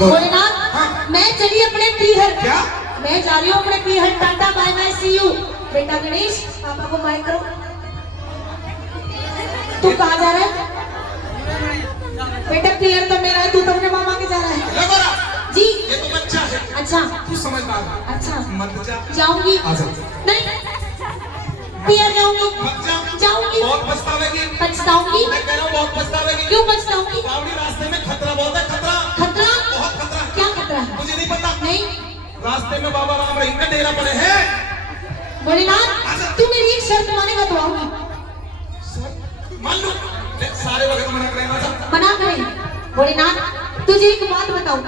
भोलेनाथ हाँ। मैं चली अपने पीहर। क्या? मैं जा रही हूँ अपने पीहर। Tata bye bye see you. बेटा गणेश पापा को बाय करो। तू कहाँ जा रहा है? बेटा पीहर तो मेरा है, तू तो अपने मामा के जा रहा है। लगोरा जी ये तो बच्चा है। अच्छा तू समझदार है। अच्छा मत जा। जाऊंगी आजा। नहीं पीहर जाऊंगी मत जा। जाऊंगी बहुत पछतावेगी। पछताऊंगी। मैं कह रहा हूँ बहुत पछतावेगी। क्यों पछताऊंगी? बावड़ी रास्ते में खतरा बहुत है। खतरा खतरा? बहुत खतरा है। क्या खतरा है? मुझे नहीं पता। नहीं रास्ते में बाबा राम रहीम का डेरा पड़े हैं। भोलेनाथ तू मेरी एक शर्त मानेगा तो आऊंगी। मान लो सारे वक्त मना करें ना। मना करें। भोलेनाथ तुझे एक बात बताऊं,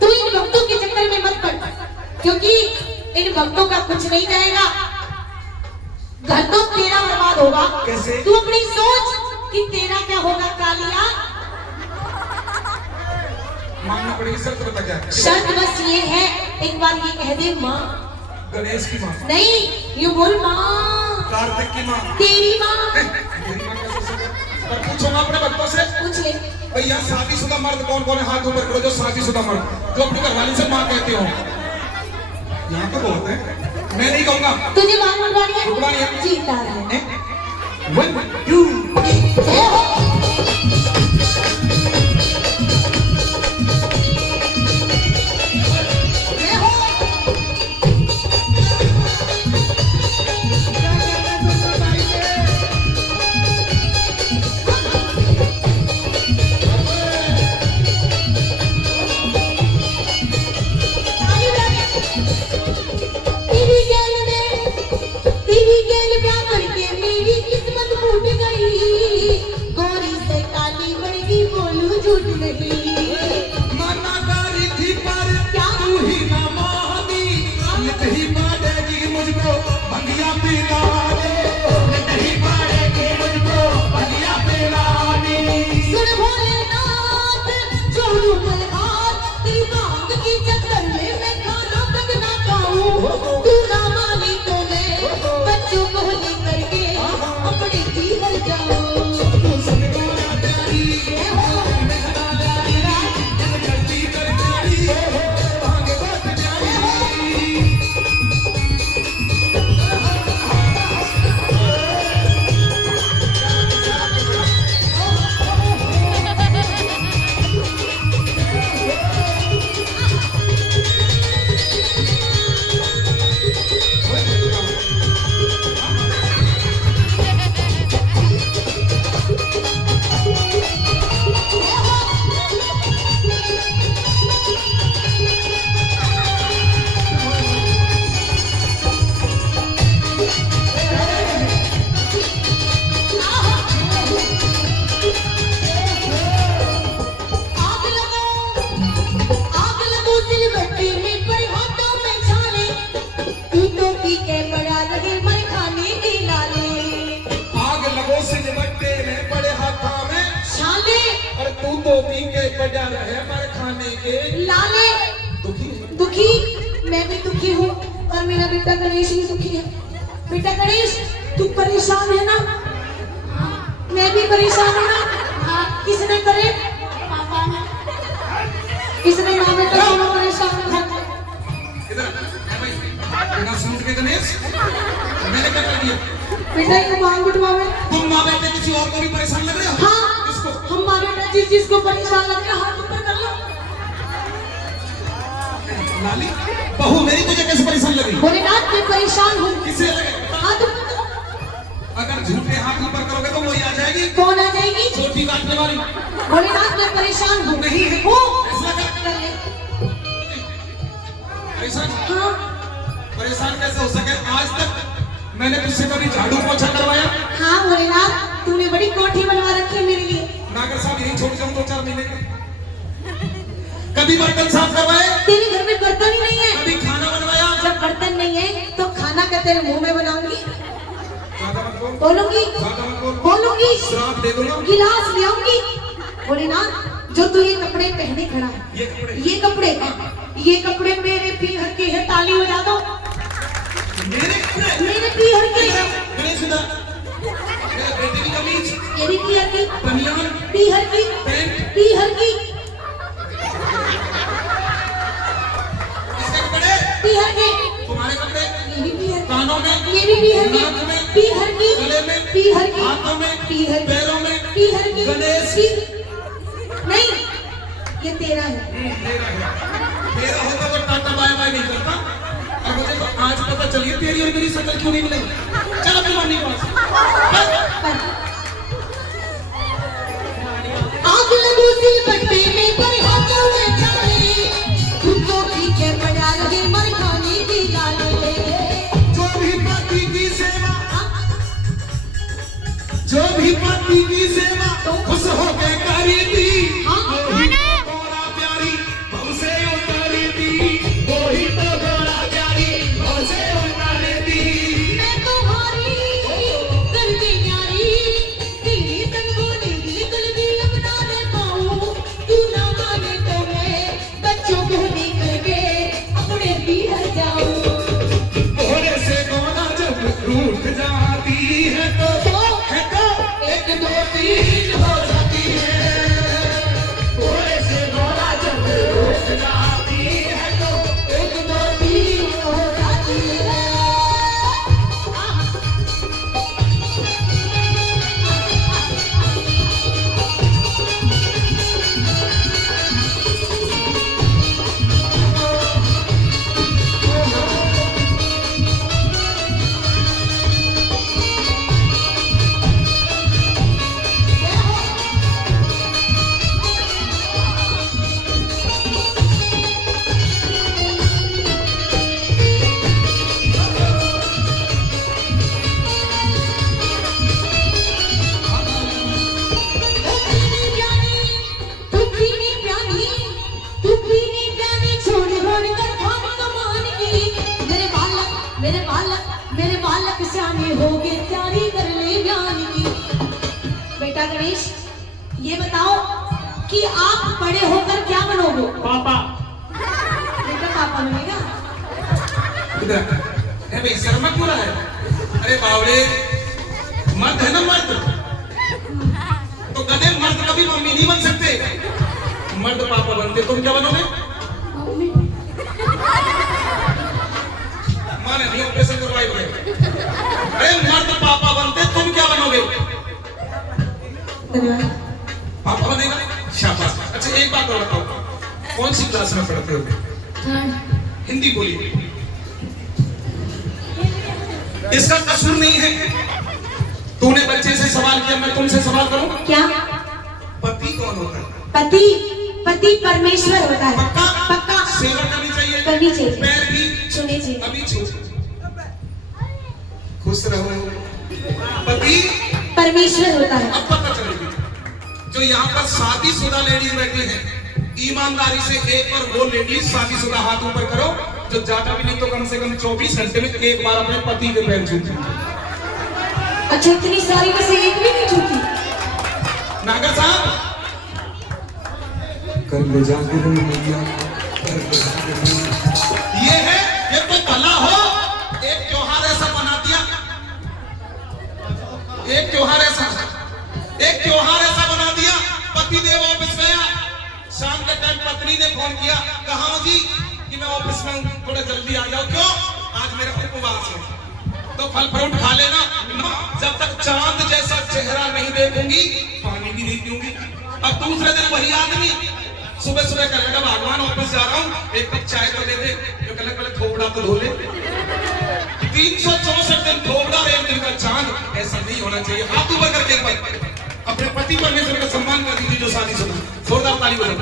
तू इन भक्तों के चक्कर में मत पड़, क्योंकि इन भक्तों का कुछ नहीं जाएगा। घर तो तेरा बर्बाद होगा। कैसे? तू अपनी सोच कि तेरा क्या होगा कालिया। मानना पड़ेगी। शर्त बता क्या है? शर्त बस ये है, एक बार ये कह दे माँ। गणेश की माँ? नहीं यू बोल माँ। कार्तिक की माँ? तेरी माँ। मेरी माँ कैसे सकता? पर पूछूंगा अपने भक्तों से। पूछ ले। भैया शादीशुदा मर्द कौन कौन है? हाथ ऊपर करो जो शादीशुदा मर्द जो अपनी घरवाली से माँ कहते हो। यहाँ तो बहुत है। मैं नहीं कहूँगा। तुझे माँ मनवानी है? मनवानी है। जीता है। 1 2 जय हो। जय हो। तेरी गैल क्या करके मेरी किस्मत फूट गई। गोरी से काली बढ़ गई, बोलू झूठ नहीं। मना करी थी पर क्या? तू ही ना मानी। नित ही मारेगी मुझको भंगिया पिलाने। नित ही मारेगी मुझको भंगिया पिलाने। सुन भोलेनाथ जोड़ू मल्हार, तेरी मांग की चक्कर में मैं खाना तक ना खाऊं। तू ना मानी तो मैं बच्चों को लेकर के अपने घर जाऊं। तू सबको प्यारी जय हो। जल्दी कर प्यारी भागे बस प्यारी। आग लगो सिलवट्टे में, पर हाथों में छाले। तू तो पी के बड़ा लगे मर खाने की लाले। आग लगो सिलवट्टे में बड़े हाथा में छाले और तू तो पी के बजा रहे मर खाने के लाले। दुखी। दुखी? मैं भी दुखी हूँ और मेरा बेटा गणेश भी दुखी है। बेटा गणेश तू परेशान है ना? मैं भी परेशान हूँ ना? किसने करे? पापा ने। किसने? माँ बेटा दोनों परेशान हैं। इधर है भाई बिना सूट के गणेश मैंने क्या कर दिया? बेटा ये मांग उठवावे। तुम माँ बेटे किसी और को भी परेशान लग रहे हो? हाँ किसको? हम माँ बेटा जिसको परेशान लग रहा है हाथ ऊपर कर लो। लाली बहू मेरी तुझे कैसे परेशान लग रही? भोलेनाथ मैं परेशान हूँ। किसे लगे? हाथ ऊपर करो। अगर झूठे हाथ ऊपर करोगे तो वही आ जाएगी कौन आ जाएगी? छोटी काटने वाली। भोलेनाथ मैं परेशान हूँ। नहीं है। हो ऐसा कर ले। परेशान? हाँ परेशान कैसे हो सके? आज तक मैंने तुझसे कभी झाड़ू पोछा करवाया? हाँ भोलेनाथ तूने बड़ी कोठी बनवा रखी है मेरे लिए। नागर साहब यही छोड़ जाऊं 2-4 महीने के। कभी बर्तन साफ करवाए? तेरे घर में बर्तन ही नहीं है। कभी खाना बनवाया? जब बर्तन नहीं है तो खाना का तेरे मुंह में बनाऊंगी। ज्यादा मत बोल। बोलूंगी ज्यादा मत बोल। बोलूंगी। श्राप दे दूंगा। गिलास ले आऊंगी। भोलेनाथ जो तू ये कपड़े पहने खड़ा है, ये कपड़े मेरे पीहर के है। ताली बजा दो। मेरे पीहर के। गणेश इधर। मेरे बेटे की कमीज। ये भी पीहर की। बनियान। पीहर की। पैंट। पीहर की। पीहर की हाथों में, पीहर की पैरों में, पीहर की गणेश। नहीं, ये तेरा है। तेरा होता तो टाटा बाय बाय नहीं करता। और मुझे तो आज पता चली तेरी और मेरी शक्ल क्यों नहीं मिलेगी। चल अपनी मम्मी के पास। आग लगू सी बट्टे में पर हाथों में चाले, तुमको पीछे पड़ा लगे मर खाने की लाले। जो भी पति की सेवा, जो भी पति की सेवा खुश होके करी थी, वही तो गोरा प्यारी बहुसे उतारी थी, वही तो गोरा प्यारी बहुसे उतारी थी। मैं तुम्हारी दिल की न्यारी, तेरी तनगोली दिल भी अपना ले पाऊं। तू ना माने तो मैं बच्चों को लेकर के अपने पीहर जाऊं। कोहरे से गोरा जब रूठ जाती है तो एक दो तीन हो जाती है। कोहरे से गोरा जब रूठ जाती है तो एक दो तीन हो जाती है। मेरे बालक श्यामे हो गए, तैयारी कर ले ब्याह की। बेटा गणेश, ये बताओ कि आप बड़े होकर क्या बनोगे? पापा बेटा पापा बनेगा। इधर है भाई, शर्मा क्यों रहा है? अरे बावले, मर्द है ना मर्द, तो गधे मर्द कभी मम्मी नहीं बन सकते। मर्द पापा बनते, तुम क्या बनोगे? माने नहीं ऑपरेशन करवाई बड़े। अरे मर्द पापा बनते, तुम क्या बनोगे? धन्यवाद। पापा बनेगा, शाबाश। अच्छा एक बात और बताओ, कौन सी क्लास में पढ़ते हो? हिंदी बोलिए। इसका कसूर नहीं है। तूने बच्चे से सवाल किया, मैं तुमसे सवाल करूं? क्या? पति कौन होता है? पति, पति परमेश्वर होता है। पक्का? पक्का सेवा करनी चाहिए, करनी चाहिए। पैर भी सुने जी, अभी छू। खुश रहो। पति परमेश्वर होता है। अब पता चलेगी। जो यहाँ पर शादीशुदा लेडीज बैठी हैं, ईमानदारी से एक बार वो लेडीज शादीशुदा हाथ ऊपर करो जो ज्यादा भी नहीं तो कम से कम 24 घंटे में एक बार अपने पति के पैर छूती। अच्छा, इतनी सारी में से एक भी नहीं छूती? नागर साहब कर ले जाके भैया, ये है, ये तो भला हो। एक त्योहार ऐसा बना दिया, एक त्योहार ऐसा बना दिया। पति देव ऑफिस गया, शाम के टाइम पत्नी ने फोन किया, कहा जी कि मैं ऑफिस में हूं, थोड़ा जल्दी आ जाओ। क्यों? आज मेरा उपवास है, तो फल फ्रूट खा लेना। जब तक चांद जैसा चेहरा नहीं देखूंगी पानी भी नहीं पीऊंगी। अब दूसरे दिन वही आदमी सुबह सुबह कहेगा भगवान ऑफिस जा रहा हूँ, एक कप चाय तो दे दे। तो कहले पहले थोपड़ा तो धो ले। 364 दिन थोपड़ा और एक दिन का चांद, ऐसा नहीं होना चाहिए। हाथ ऊपर करके एक बार अपने पति परमेश्वर का सम्मान कर दीजिए जो शादी शुदा। जोरदार ताली बजाओ।